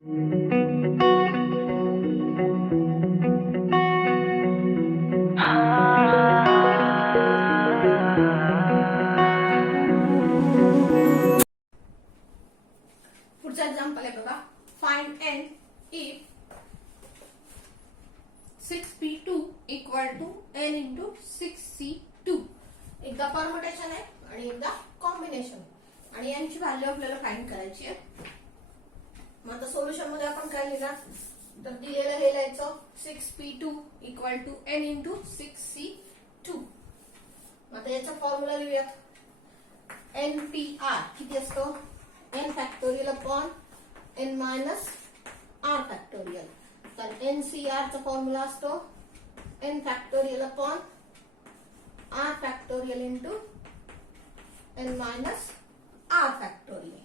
पुढचा एक्झाम्पल आहे बघा. Find N if 6p2 equal to n into 6c2. एकदा परमुटेशन आहे आणि एकदा कॉम्बिनेशन, आणि n ची व्हॅल्यू आपल्याला फाइंड करायची आहे. मग आता सोल्युशन मध्ये आपण काय लिहिणार, तर दिलेलं हे लिहायचं 6p2 equal to n into 6c2. आता याचा फॉर्म्युला लिहूयात. npr किती असतो, n factorial upon n minus r factorial. तर ncr चा फॉर्म्युला असतो n factorial upon r factorial into n minus r factorial.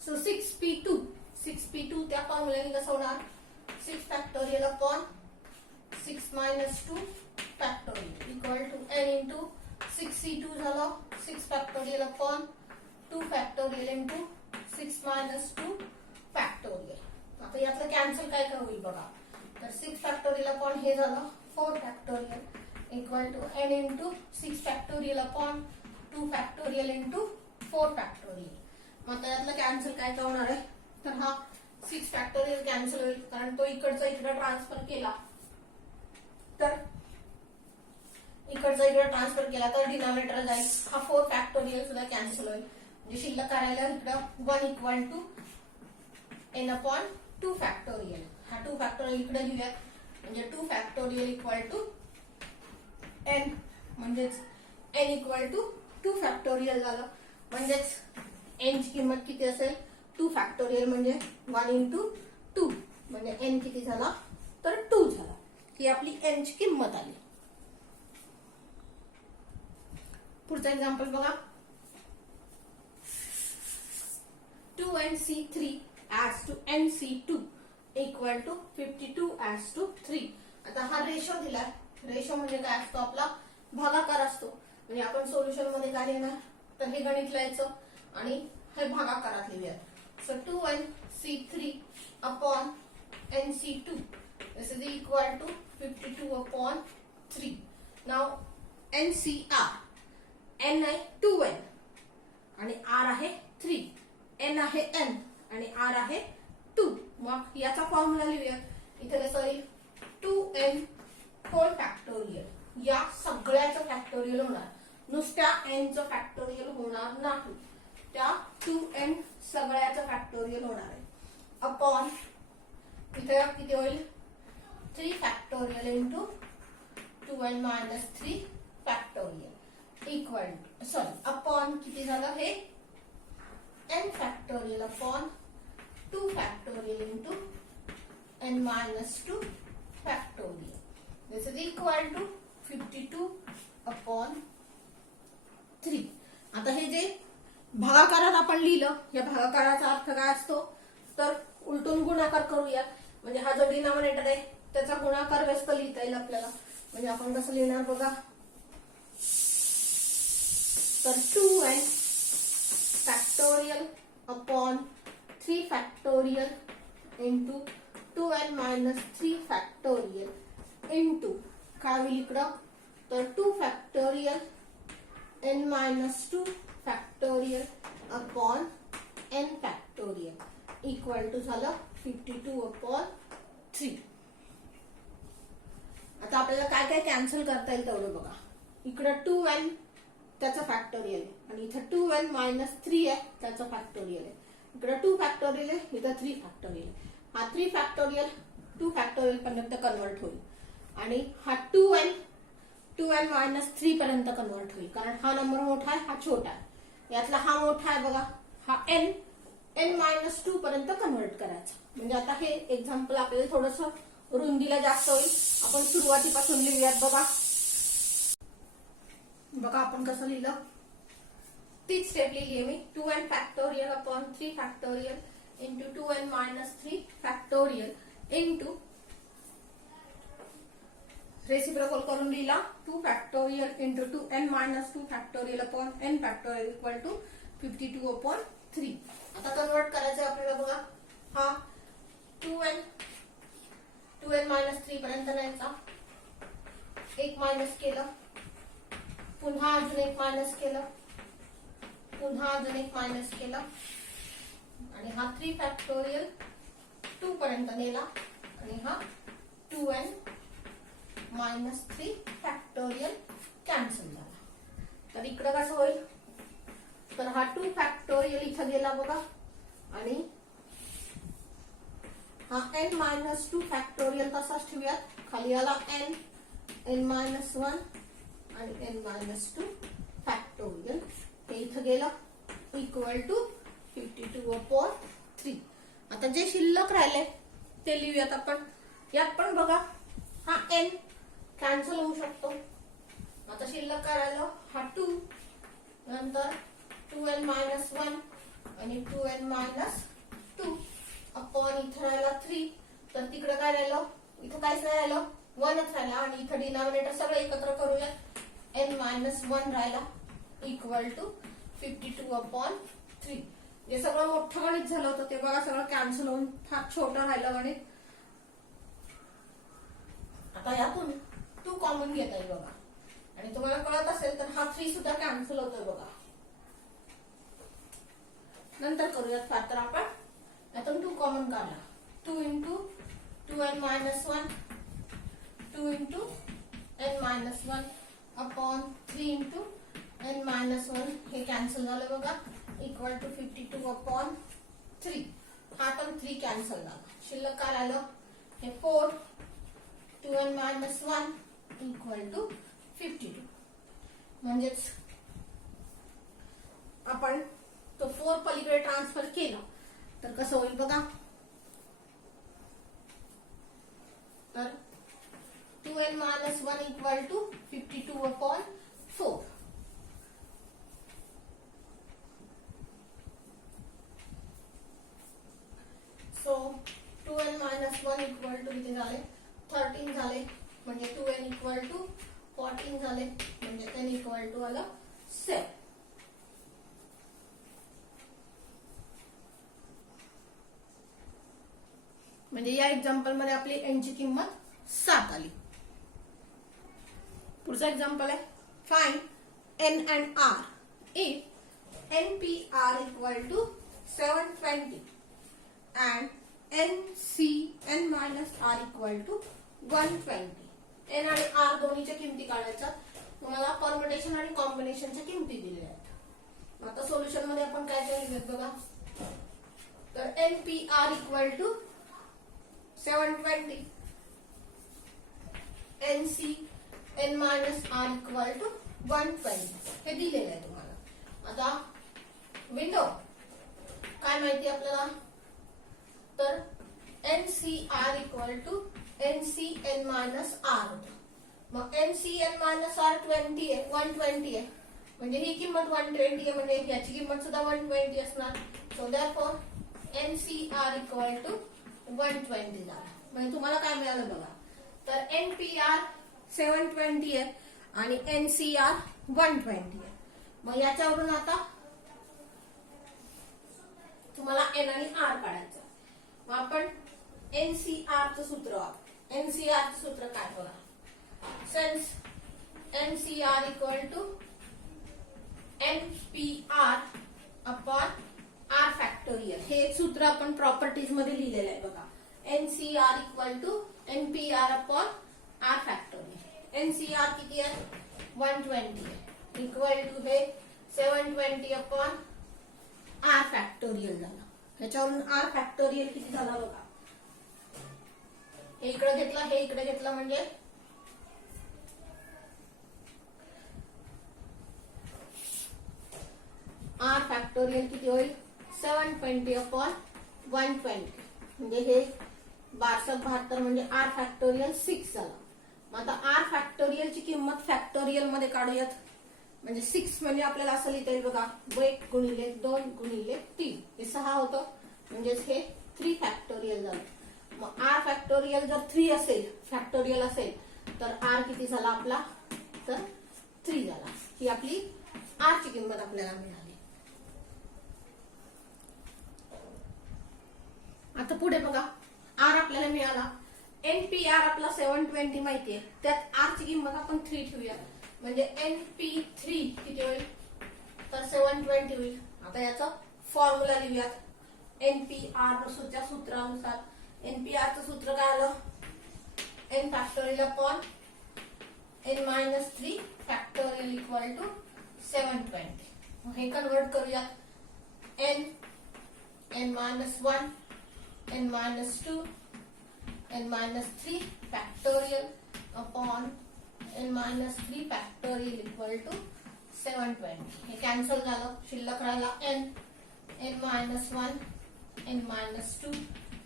So 6p2 त्या फॉर्म्युल्याने कसं होणार, 6 factorial upon 6 minus 2 factorial equal to n into 6c2 झालं 6 factorial upon 2 factorial into 6 minus 2 factorial. आता यातलं कॅन्सल काय होईल बघा, तर 6 फॅक्टोरियल अपॉन हे झालं 4 factorial equal to n into 6 factorial upon 2 factorial into 4 factorial. मग यातलं कॅन्सल काय होणार आहे, तर हा 6 फॅक्टोरियल कॅन्सल होईल, कारण तो इकडचा इकडे ट्रान्सफर केला तर इकडचा इकडे ट्रान्सफर केला तर डिनॉमिनेटर जाईल. हा 4 फॅक्टोरियल सुद्धा कॅन्सल होईल, म्हणजे शिल्लक करायला इकडं 1 equal to n upon 2 factorial. हा 2 फॅक्टोरियल इकडे लिहूयात, म्हणजे 2 फॅक्टोरियल इक्वल टू n, म्हणजेच n इक्वल टू 2 फॅक्टोरियल झालं. म्हणजेच n ची किंमत किती असेल, 2 फॅक्टोरियल म्हणजे 1 इंटू 2, म्हणजे n किती झाला, तर 2 झाला. ही आपली n ची किंमत आली. पुढचा एक्झाम्पल बघा. 2nc3 adds to nc2 equal to 52 adds to 3. आता हा रेशो दिलाय. रेशो म्हणजे काय असतो, आपला भागाकार असतो. म्हणजे आपण सोल्युशन मध्ये काय लिहिणार, तर हे गणित लिहायचं आणि हे भागाकारात लिहूयात. So 2nc3 upon nc2 this is equal to 52 upon 3. Now ncr, n आहे 2n आणि r आहे 3, n आहे n आणि r आहे 2. मग याचा फॉर्म्युला लिहूयात. इथे कसं येईल, 2n होल फॅक्टोरियल. या सगळ्याचं फॅक्टोरियल होणार, नुसत्या n चं फॅक्टोरियल होणार नाही, त्या 2n सगळ्याचं फॅक्टोरियल होणार आहे. अपॉन इथे किती होईल, 3 factorial into 2n minus 3 factorial equal to, sorry upon किती झालं हे, n factorial upon 2 factorial into n minus 2 factorial. This is equal to 52 upon 3. आता हे जे भागाकारात आपण लिहिलं, या भागाकाराचा अर्थ काय असतो, तर उलटून गुणाकार करूयात. म्हणजे हा जो डिनॉमिनेटर आहे त्याचा गुणाकार व्यस्त लिहिता येईल आपल्याला. म्हणजे आपण कसं लिहिणार बघा, तर 2n factorial upon 3 factorial into 2n minus 3 factorial into काय होईल इकडं, तर 2 factorial n minus 2 factorial upon n factorial equal to झालं 52 अपॉन 3. आता आपल्याला काय काय कॅन्सल करता येईल तेवढं बघा. इकडं 2n त्याचा फॅक्टोरियल आहे आणि इथं 2n मायनस 3 आहे त्याचा फॅक्टोरियल आहे. इकडं 2 फॅक्टोरियल आहे, इथं 3 फॅक्टोरियल आहे. हा 3 फॅक्टोरियल 2 फॅक्टोरियल पर्यंत कन्वर्ट होईल आणि हा 2n मायनस 3 पर्यंत कन्वर्ट होईल, कारण हा नंबर मोठा आहे, हा छोटा आहे. यातला हा मोठा आहे बघा, हा n मायनस 2 पर्यंत कन्वर्ट करायचा. म्हणजे आता हे एक्झाम्पल आपल्याला थोडस रुंदीला जास्त होईल. आपण सुरुवातीपासून लिहूयात बघा. बघा आपण कसं लिहिलं, तीच स्टेप लिहिली मी. 2n factorial upon 3 factorial into 2n minus 3 factorial into reciprocal करून लिहिला 2 factorial into 2n minus 2 factorial upon n factorial equal to 52 upon 3. आता कन्वर्ट करायचं आपल्याला बघा. हा 2n मायनस 3 पर्यंत न्यायचा. एक मायनस केलं, पुन्हा अजून एक मायनस केलं, पुन्हा अजून एक मायनस केलं आणि हा 3 फॅक्टोरियल 2 पर्यंत नेला आणि हा 2n मायनस 3 फॅक्टोरियल कॅन्सल झाला. तर इकडं कसं होईल, तर हा 2 फॅक्टोरियल इथं गेला बघा आणि हा n मायनस 2 फॅक्टोरियल तसाच ठेवूयात. खाली आला n मायनस 1 आणि n मायनस 2 फॅक्टोरियल हे इथं गेलं इक्वल टू 52 अपॉन 3. आता जे शिल्लक राहिले ते लिहूयात आपण. यात पण बघा हा n कॅन्सल होऊ शकतो. आता शिल्लक काय राहिलं, हा 2 नंतर 2n मायनस 1 आणि 2n मायनस 2 अपॉन इथं राहिला 3. तर तिकडे काय राहिलं, इथं काहीच नाही राहिलं, 1च राहिला आणि इथं डिनॉमिनेटर सगळं एकत्र करूया. n मायनस 1 राहिला इक्वल टू 52 अपॉन 3. जे सगळं मोठं गणित झालं होतं ते बघा सगळं कॅन्सल होऊन फार छोटं राहिलं गणित. आता यातून 2 कॉमन घेता येईल बघा आणि तुम्हाला कळत असेल तर हा 3 सुद्धा कॅन्सल होतोय बघा. नंतर करूयात फार. तर आपण यातून 2 कॉमन काढला. 2 into 2n minus 1 2 into n minus 1 upon 3 into n minus 1 हे कॅन्सल झालं बघा इक्वल टू 52 अपॉन 3. हा पण 3 कॅन्सल झाला. शिल्लक काय राहिलं, हे 4 2n मायनस 1 इक्वल टू 52. म्हणजेच आपण तो 4 पलीकडे ट्रान्सफर केला तर कसं होईल बघा. तर 2n minus 1 equal to 52 upon 4. So 2n minus 1 equal to किती झाले, 13 झाले. म्हणजे 2n इक्वल टू 14 झाले. म्हणजे n इक्वल टू आला 7. म्हणजे या एक्झाम्पल मध्ये आपली n ची किंमत 7 आली. पुढचा एक्झाम्पल आहे find n and r if npr equal to 720 and n minus r equal to 120. n आणि r दोन्हीच्या किमती काढायच्या. तुम्हाला परम्युटेशन आणि कॉम्बिनेशनच्या किमती दिलेल्या आहेत. आता सोल्युशन मध्ये आपण काय काय लिहित बघा. तर npr equal to 720 n minus r equal to 120 हे दिलेलं आहे तुम्हाला. आता विंडो काय माहिती आपल्याला, तर NCR equal to NCN minus R होतं. मग NCN मायनस R 120 आहे म्हणजे ही किंमत 120 आहे म्हणजे याची किंमत सुद्धा 120 असणार. So therefore NCR equal to 120 झाला. म्हणजे तुम्हाला काय मिळालं बघा, तर NPR 720 आहे आणि NCR 120 आहे. मग याच्यावरून आता तुम्हाला n आणि r काढायचं. मग आपण NCR चं सूत्र NCR चं सूत्र काय बघा. Since NCR equal to NPR upon R factorial हे एक सूत्र आपण प्रॉपर्टीज मध्ये लिहिलेलं आहे बघा. NCR equal to NPR upon R factorial. NCR किती आहे 120 आहे इक्वल टू हे 720 अपॉन R फॅक्टोरियल झाला. ह्याच्यावरून R फॅक्टोरियल किती झाला बघा. हे इकडे घेतला हे इकडे घेतला म्हणजे R फॅक्टोरियल किती होईल 720 अपॉन 120 म्हणजे हे 1272 म्हणजे R फॅक्टोरियल 6 झाला. मग आता R फॅक्टोरियल ची किंमत फॅक्टोरियल मध्ये काढूयात. म्हणजे 6 म्हणजे आपल्याला असं लिहिता येईल बघा 1 गुणिले 2 गुणिले 3 हे 6 होतं म्हणजेच हे 3 फॅक्टोरियल झालं. मग R फॅक्टोरियल जर 3 असेल फॅक्टोरियल असेल तर आर किती झाला आपला, तर 3 झाला. ही आपली आर ची किंमत आपल्याला मिळाली. आता पुढे बघा, आर आपल्याला मिळाला. NPR आपला 720 माहितीये, त्यात आर ची किंमत आपण 3 ठेवूया, म्हणजे NP3 किती होईल, तर 720 होईल. आता याचा फॉर्म्युला लिहूयात. NPR च्या सूत्रानुसार NPR चं सूत्र काय आलं, n factorial upon n-3 factorial equal to 720. हे कन्वर्ट करूयात. n-1 n-2 n-3 factorial upon n-3 factorial equal to 720. हे कॅन्सल झालं, शिल्लक राहिला n-1 n-2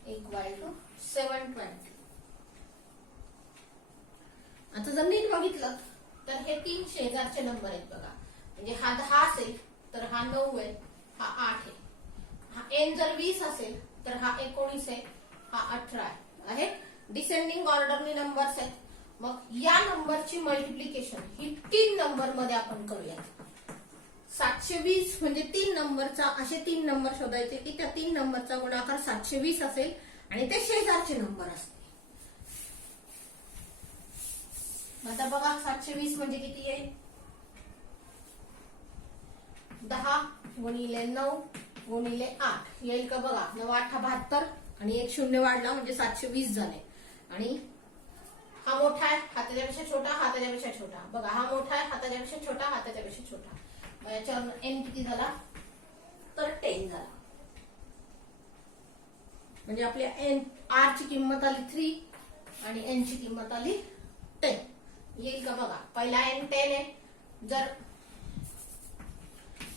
इक्वल टू 720. आता जर नीट बघितलं तर हे 3 शेजारचे नंबर आहेत बघा. म्हणजे हा 10 असेल तर हा 9 आहे, हा 8 आहे. हा n जर 20 असेल तर हा 19 आहे, हा 18 आहे. डिसेंडिंग ऑर्डरनी नंबर्स आहेत. मग या नंबरची मल्टिप्लिकेशन ही 3 नंबर मध्ये आपण करूया. 720 म्हणजे 3 नंबरचा, असे 3 नंबर शोधायचे की त्या 3 नंबरचा गुणाकार 720 असेल आणि ते शेजारचे नंबर असतील. आता बघा 720 म्हणजे किती आहे, 10 गुणिले 9 गुणिले 8 येईल का बघा. 9-8 72 आणि 1 0 वाढला म्हणजे 720 झाले. आणि हा मोठा आहे, हा त्याच्यापेक्षा छोटा, हा त्याच्यापेक्षा छोटा. बघा हा मोठा आहे, हा त्याच्यापेक्षा छोटा, हा त्याच्यापेक्षा छोटा. याच्यावर n किती झाला, तर 10 झाला. म्हणजे आपल्या r ची किंमत आली 3 आणि n ची किंमत आली 10. येईल का बघा. पहिला n 10 आहे, जर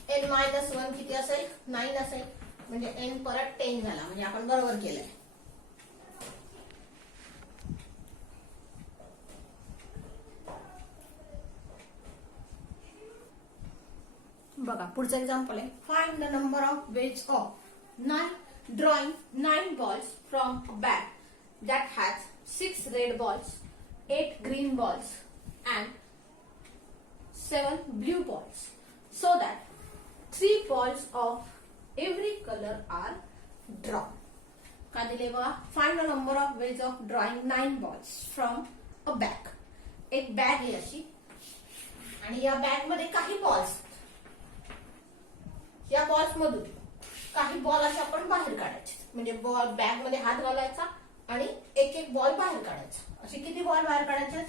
n-1 किती असेल, 9 असेल, म्हणजे n परत 10 झाला. म्हणजे आपण बरोबर केलंय. बघा पुढचं एक्झाम्पल आहे. Find the number of ways of 9 drawing 9 balls from a bag that has 6 red balls, 8 green balls and 7 blue balls, so that 3 balls of every color are drawn. का दिले बघा. Find the number of ways of drawing 9 balls from a bag. एक bag आहे अशी आणि या bag मध्ये काही बॉल्स, या बॉल्स मधून काही बॉल असे आपण बाहेर काढायचे. म्हणजे बॉल बॅग मध्ये हात घालायचा आणि एक एक बॉल बाहेर काढायचा. असे किती बॉल बाहेर काढायचे,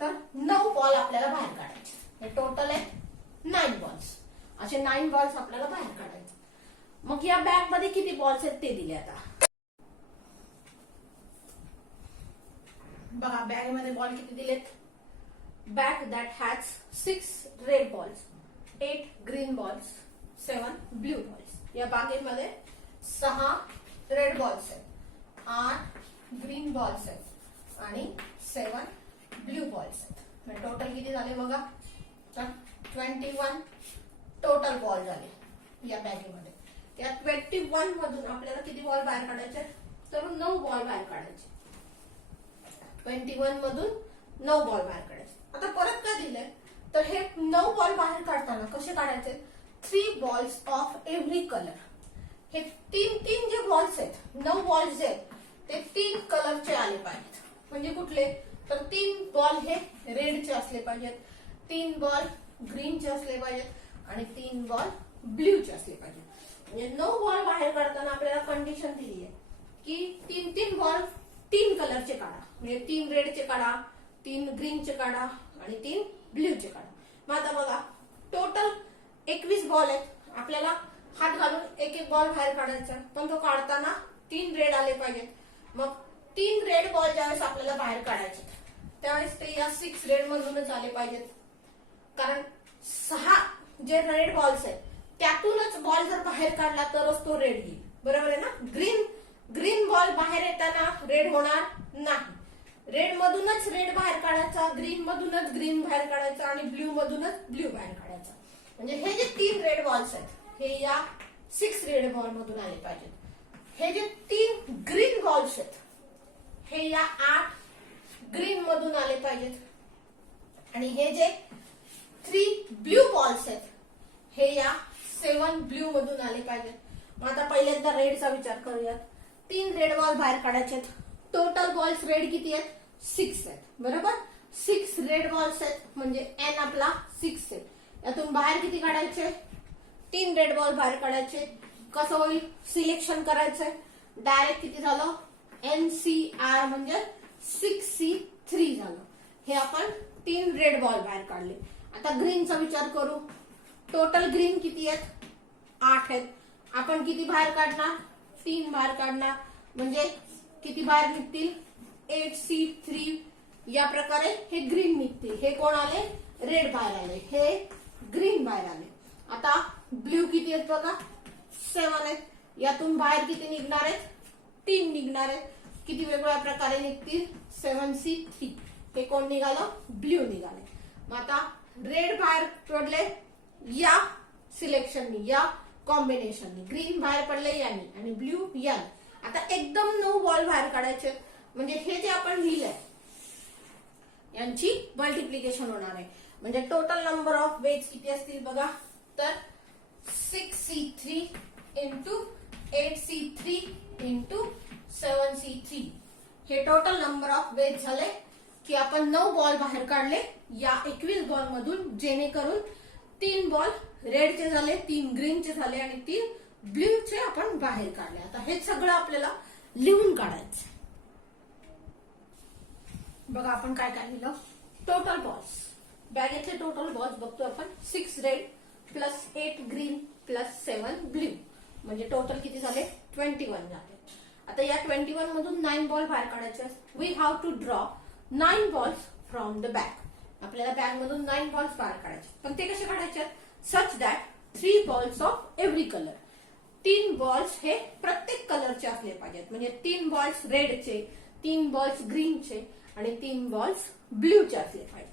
तर 9 बॉल आपल्याला बाहेर काढायचे. हे टोटल आहे 9 बॉल्स. असे 9 बॉल्स आपल्याला बाहेर काढायचे. मग या बॅग मध्ये किती बॉल्स आहेत ते दिले. आता बघा बॅग मध्ये बॉल किती दिलेत. Bag that has 6 red balls, 8 green balls, 7 blue balls. या बागेमध्ये 6 रेड बॉल्स आहेत, 8 ग्रीन बॉल्स आहेत आणि 7 ब्ल्यू बॉल्स आहेत. टोटल किती झाले बघा, तर 21 टोटल बॉल झाले या बॅगेमध्ये. त्या 21 मधून आपल्याला किती बॉल बाहेर काढायचे, तर 9 बॉल बाहेर काढायचे. 21 मधून 9 बॉल बाहेर काढायचे. आता परत काय दिलंय, तर हे 9 बॉल बाहेर काढताना कसे काढायचे, 3 balls of every color. हे 3 जे बॉल्स आहेत, 9 बॉल्स जे आहेत ते 3 कलरचे आले पाहिजेत. म्हणजे कुठले, तर 3 बॉल हे रेडचे असले पाहिजेत, 3 बॉल ग्रीनचे असले पाहिजेत आणि 3 बॉल ब्ल्यूचे असले पाहिजेत. म्हणजे 9 बॉल बाहेर काढताना आपल्याला कंडिशन दिली आहे की 3 बॉल 3 कलरचे काढा. म्हणजे 3 रेडचे काढा, 3 ग्रीनचे काढा आणि 3 ब्ल्यूचे काढा. मग आता बघा टोटल 21 बॉल आहेत. आपल्याला हात घालून एक एक बॉल बाहेर काढायचा, पण तो काढताना 3 रेड आले पाहिजेत. मग 3 रेड बॉल ज्यावेळेस आपल्याला बाहेर काढायचे त्यावेळेस ते या 6 रेड मधूनच आले पाहिजेत. कारण 6 जे रेड बॉल्स आहेत त्यातूनच बॉल जर बाहेर काढला तरच तो रेड येईल. बरोबर आहे ना. ग्रीन बॉल बाहेर येताना रेड होणार नाही. रेड मधूनच रेड बाहेर काढायचा, ग्रीन मधूनच ग्रीन बाहेर काढायचा आणि ब्ल्यू मधूनच ब्ल्यू बाहेर काढायचा. म्हणजे हे जे 3 रेड बॉल्स आहेत हे या 6 रेड बॉल मधून आले पाहिजेत. हे जे 3 ग्रीन बॉल्स आहेत हे या 8 ग्रीन मधून आले पाहिजेत आणि हे जे 3 ब्ल्यू बॉल्स आहेत हे या 7 ब्ल्यू मधून आले पाहिजेत. मग आता पहिल्यांदा रेडचा विचार करूयात. 3 रेड बॉल बाहेर काढायचे आहेत. टोटल बॉल्स रेड किती आहेत? 6 आहेत. बरोबर, 6 रेड बॉल्स आहेत म्हणजे एन आपला 6 आहे. यातून बाहेर किती काढायचे? 3 रेड बॉल बाहेर काढायचे. कसं होईल? सिलेक्शन करायचंय. डायरेक्ट किती झालं? NCR म्हणजे 6C3 झालं. हे आपण 3 रेड बॉल बाहेर काढले. आता ग्रीनचा विचार करू. टोटल ग्रीन किती आहेत? 8 आहेत. आपण किती बाहेर काढणार? 3 बाहेर काढणार म्हणजे किती बाहेर निघतील? 8C3. या प्रकारे हे ग्रीन निघतील. हे कोण आले? रेड बाहेर आले. हे ग्रीन बाहेर आले. आता ब्ल्यू किती आहेत बघा? 7 आहेत. यातून बाहेर किती निघणार आहेत? 3 निघणार आहेत. किती वेगवेगळ्या प्रकारे निघतील? 7C3. हे कोण निघालं? ब्ल्यू निघाले. मग आता रेड बाहेर पडले या सिलेक्शननी, या कॉम्बिनेशननी. ग्रीन बाहेर पडले यानी आणि ब्ल्यू यानी. आता एकदम 9 बॉल बाहेर काढायचे म्हणजे हे जे आपण लिहिलंय यांची मल्टिप्लिकेशन होणार आहे. म्हणजे टोटल नंबर ऑफ वेज किती असतील बघा. तर 6C3 into 8C3 into 7C3 हे टोटल नंबर ऑफ वेज झाले की आपण 9 बॉल बाहेर काढले या 21 बॉल मधून, जेणेकरून 3 बॉल रेडचे झाले, 3 ग्रीनचे झाले आणि 3 ब्ल्यूचे आपण बाहेर काढले. आता हे सगळं आपल्याला लिहून काढायचं. बघा आपण काय काय लिहिलं. टोटल बॉल्स, बॅगेतले टोटल बॉल्स बघतो आपण. 6 red plus 8 green plus 7 blue म्हणजे टोटल किती झाले? 21 झाले. आता या 21 मधून 9 बॉल बाहेर काढायचे. We have to draw 9 balls from the bag. आपल्याला बॅग मधून 9 बॉल्स बाहेर काढायचे. पण ते कसे काढायचे? Such that 3 balls of every colour. 3 balls हे प्रत्येक कलरचे असले पाहिजेत. म्हणजे 3 बॉल्स रेडचे, 3 बॉल्स ग्रीनचे आणि 3 बॉल्स ब्ल्यूचे असले पाहिजे.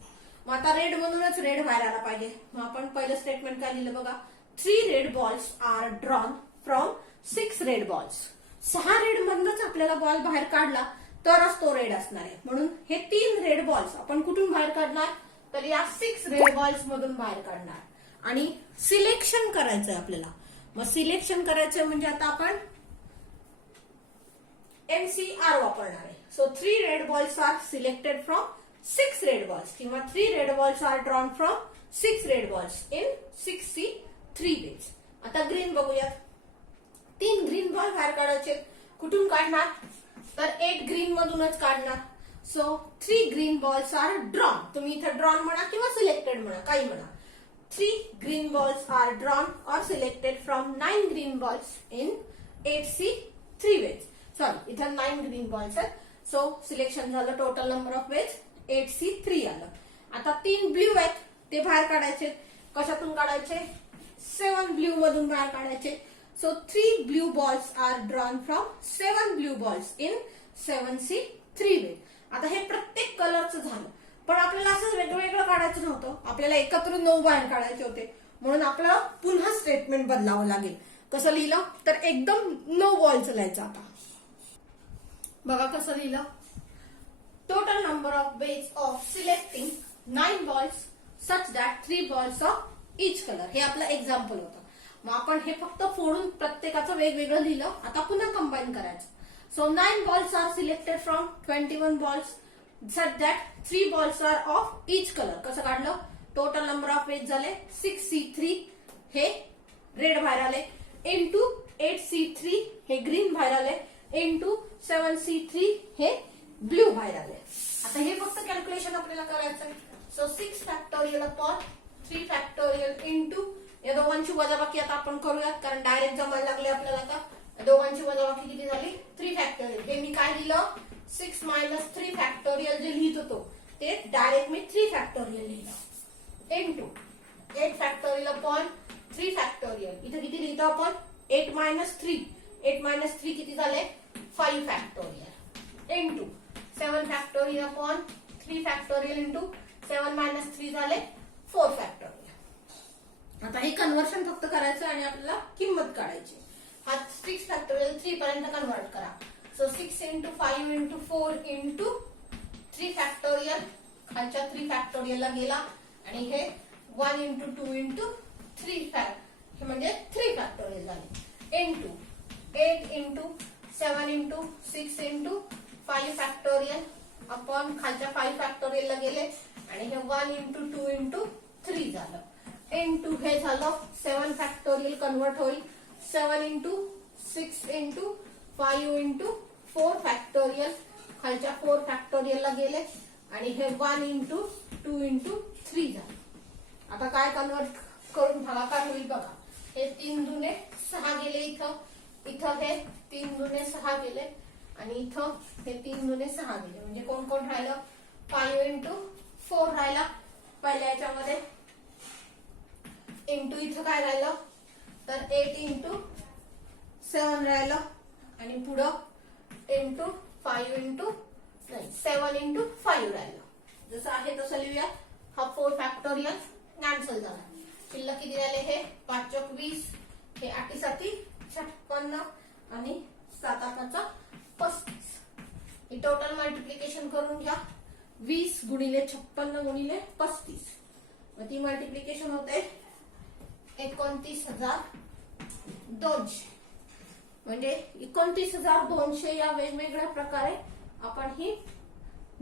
मग आता रेड मधूनच रेड बाहेर आला पाहिजे. मग आपण पहिलं स्टेटमेंट काय लिहिलं बघा. 3 red balls are drawn from 6 red balls. 6 red मधूनच आपल्याला बॉल बाहेर काढला तरच तो रेड असणार आहे. म्हणून हे 3 रेड बॉल्स आपण कुठून बाहेर काढणार? तर या 6 रेड बॉल्स मधून बाहेर काढणार आणि सिलेक्शन करायचंय आपल्याला. मग सिलेक्शन करायचंय म्हणजे आता आपण NCR वापरणार आहे. So 3 red balls are selected from 6 red balls किंवा 3 red balls are drawn from 6 red balls in 6C3 ways. आता ग्रीन बघूयात. 3 ग्रीन बॉल बाहेर काढायचे. कुठून काढणार? तर 8 ग्रीन मधूनच काढणार. So 3 green balls are drawn. तुम्ही इथं ड्रॉन म्हणा किंवा सिलेक्टेड म्हणा, काही म्हणा. 3 green balls are drawn or selected from 9 green balls in 8C3 ways. Sorry, इथं 9 green balls आहेत. सो सिलेक्शन झालं. Total number of veg 8C3 आलं. आता 3 ब्ल्यू आहेत ते बाहेर काढायचे. कशातून काढायचे? 7 ब्ल्यू मधून बाहेर काढायचे. So 3 blue balls are drawn from 7 blue balls in 7C3 ways. आता हे प्रत्येक कलरचं झालं. पण आपल्याला असं वेगवेगळं काढायचं नव्हतं. आपल्याला एकत्र 9 बाहेर काढायचे होते. म्हणून आपल्याला पुन्हा स्टेटमेंट बदलावं लागेल. कसं लिहिलं? तर एकदम 9 बॉलचं लिहायचं. आता बघा कसं लिहिलं. Total number of ways of selecting 9 balls such that 3 balls of each colour. हे आपलं एक्झाम्पल होतं. मग आपण हे फक्त फोडून प्रत्येकाचं वेगवेगळं लिहिलं. आता पुन्हा कंबाईन करायचं. So 9 balls are selected from 21 balls such that 3 balls are of each color. कसं काढलं? टोटल नंबर ऑफ वेज झाले 6C3 हे रेड बाहेर आले इंटू 8C3 हे ग्रीन बाहेर आले इंटू 7C3 हे ब्ल्यू बाहेर आले. आता हे फक्त कॅल्क्युलेशन आपल्याला करायचं. So 6 factorial upon 3 factorial into या दोघांची वजाबाकी आता आपण करूयात, कारण डायरेक्ट जमायला लागले आपल्याला. आता दोघांची वजाबाकी किती झाली? 3 फॅक्टोरियल. हे मी काय लिहिलं? 6 मायनस 3 फॅक्टोरियल जे लिहित होतो ते डायरेक्ट मी 3 फॅक्टोरियल लिहिलं इंटू 8 फॅक्टोरियल अपॉन 3 फॅक्टोरियल. इथे किती लिहितो आपण? 8 मायनस 3. 8 मायनस 3 किती झाले? 5 factorial into 7 factorial upon 3 factorial into 7 minus 3 झाले 4 फॅक्टोरियल. आता हे कन्व्हर्शन फक्त करायचं आणि आपल्याला किंमत काढायची. हा 6 फॅक्टोरियल 3 पर्यंत कन्वर्ट करा. So 6 into 5 into 4 into 3 factorial खालच्या 3 फॅक्टोरियलला गेला आणि हे 1 इंटू 2 इंटू 3 हे म्हणजे 3 फॅक्टोरियल झाले into 8 into 7 into 6 into 5 factorial upon खालच्या 5 फॅक्टोरियल ला गेले आणि हे 1 इंटू 2 इंटू 3 झालं इंटू हे झालं 7 फॅक्टोरियल कन्वर्ट होईल 7 इंटू 6 इंटू 5 इंटू 4 फॅक्टोरियल खालच्या 4 फॅक्टोरियल ला गेले आणि हे 1 इंटू 2 इंटू 3 झालं। आता काय कन्वर्ट करून भागाकार होईल बघा, हे 3 दुने 6 गेले इथं, इथं हे 3 दुने 6 गेले आणि इथं हे 3 दुने 6 गेले म्हणजे कोण कोण राहिलं 5 इंटू 4 राहिला पहिल्या याच्यामध्ये इंटू इथं काय राहिलं तर 8 इंटू 7 राहिलं आणि पुढं इंटू 5 इंटू नाही 7 इंटू 5 राहिलं। जसं आहे तसं लिहूया, हा 4 फॅक्टोरियल कॅन्सल झाला, शिल्लक किती राहिले हे 5 चौक 20 हे 8 7 56 आणि 7 8 35 ही टोटल मल्टिप्लिकेशन करून घ्या 20 गुणिले 56 गुणिले 35 मग ती मल्टिप्लिकेशन होते 29,200 म्हणजे 29,200 या वेगवेगळ्या प्रकारे आपण ही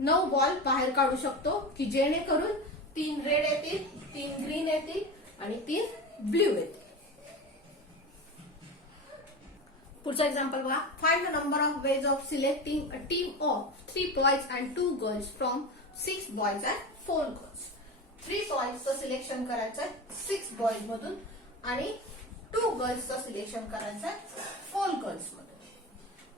9 बॉल बाहेर काढू शकतो की जेणेकरून 3 रेड येतील 3 ग्रीन येतील आणि 3 ब्ल्यू येतील। पुढचा एक्झाम्पल बघा, find the number of ways of selecting a team of 3 boys and 2 girls from 6 boys and 4 girls. 3 बॉयजचं सिलेक्शन करायचंय 6 बॉयज मधून आणि 2 गर्ल्सचं सिलेक्शन करायचंय 4 गर्ल्स मधून।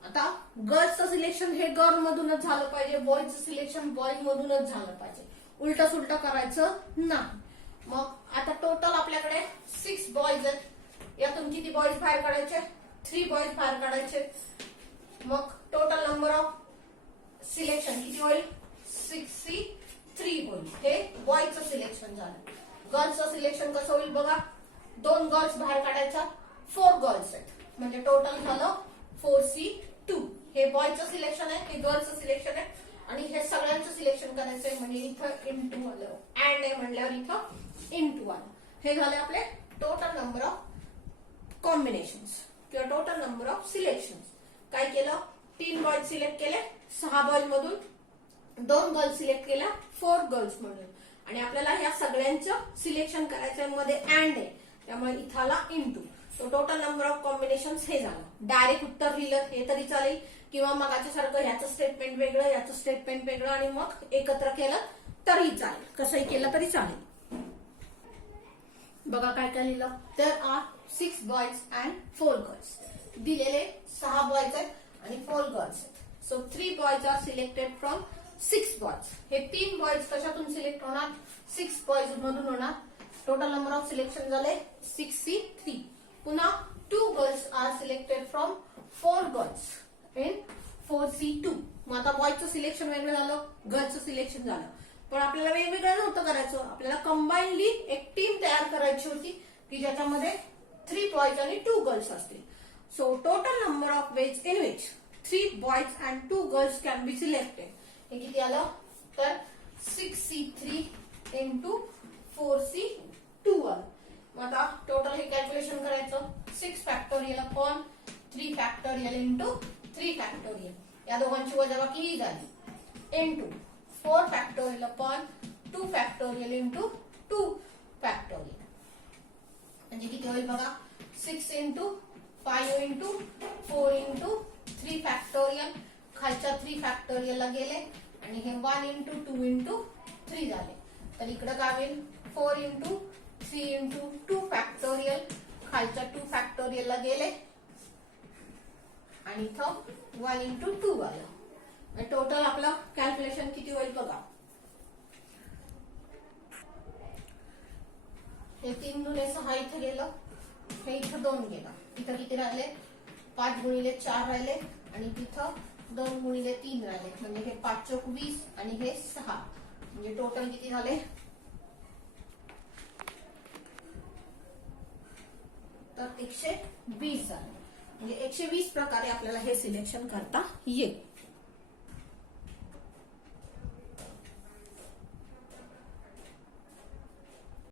आता गर्ल्सचं सिलेक्शन हे गर्ल मधूनच झालं पाहिजे, बॉयजचं सिलेक्शन बॉयज मधूनच झालं पाहिजे, उलट सुलट करायचं नाही। मग आता टोटल आपल्याकडे 6 बॉयज आहेत, यातून किती बॉयज बाहेर काढायचे 3 बॉयज बाहेर काढायचे, मग टोटल नंबर ऑफ सिलेक्शन किती होईल 63 होईल, हे बॉयजचं सिलेक्शन झालं। गर्ल्सचं सिलेक्शन कसं होईल बघा, 2 गर्ल्स बाहेर काढायच्या 4 गर्ल्स आहेत म्हणजे टोटल झालं 4C2, हे बॉयचं सिलेक्शन आहे हे गर्ल्सचं सिलेक्शन आहे आणि हे सगळ्यांचं सिलेक्शन करायचंय म्हणजे इथं इंटू आलं अँड आहे म्हणल्यावर इथं इंटू आलं, हे झाले आपले टोटल नंबर ऑफ कॉम्बिनेशन्स किंवा टोटल नंबर ऑफ सिलेक्शन। काय केलं 3 बॉयज सिलेक्ट केले 6 बॉयज मधून, 2 गर्ल्स सिलेक्ट केल्या 4 गर्ल्स मधून आणि आपल्याला ह्या सगळ्यांचं सिलेक्शन करायचं मध्ये अँड आहे त्यामुळे इथाला इंटू, तो टोटल नंबर ऑफ कॉम्बिनेशन हे झालं। डायरेक्ट उत्तर लिहिलं हे तरी चालेल किंवा मग सारखं ह्याचं स्टेटमेंट वेगळं याचं स्टेटमेंट वेगळं आणि मग एकत्र केलं तरी चालेल, कसंही केलं तरी चालेल। बघा काय काय लिहिलं, there are 6 boys and 4 girls, दिलेले 6 बॉयज आहेत आणि 4 गर्ल्स आहेत। So 3 boys are selected from 6 boys, हे 3 बॉयज कशातून सिलेक्ट होणार 6 बॉयज मधून होणार, टोटल नंबर ऑफ सिलेक्शन झाले 63। पुन्हा 2 girls are selected from 4 girls in 4C2, मग आता बॉयजचं सिलेक्शन वेगळं झालं गर्ल्सचं सिलेक्शन झालं, पण आपल्याला वेगवेगळं नव्हतं करायचं, आपल्याला कंबाईनली एक टीम तयार करायची होती की ज्याच्यामध्ये 3 बॉयज आणि 2 गर्ल्स असतील। So total number of ways in which 3 boys and 2 girls can be selected, हे किती आलं तर 6C3 इंटू 4C2 आलं। मग आता टोटल हे कॅल्क्युलेशन करायचं 6 factorial upon 3 factorial into 3 factorial, या दोघांची वजाबाकी ही झाली into 4 factorial upon 2 factorial into 2 factorial म्हणजे किती होईल बघा 6 इंटू 5 इंटू 4 इंटू 3 फॅक्टोरियल, खालच्या 3 फॅक्टोरियल ला गेले आणि हे 1 इंटू 2 इंटू 3 झाले, तर इकडे काय होईल 4 इंटू 3 इंटू 2 फॅक्टोरियल, खालच्या 2 फॅक्टोरियल ला गेले आणि इथं 1 इंटू 2 आलं, टोटल आपलं कॅल्क्युलेशन किती होईल बघा, हे 3 दुने 6 इथं गेलं, हे इथं 2 गेलं, इथं किती राहिले 5 गुणिले 4 राहिले आणि तिथं 2 गुणिले 3 राहिले म्हणजे हे 5 चौक 20 आणि हे 6 म्हणजे टोटल किती झाले तर 120 झाले, म्हणजे 120 प्रकारे आपल्याला हे सिलेक्शन करता येईल।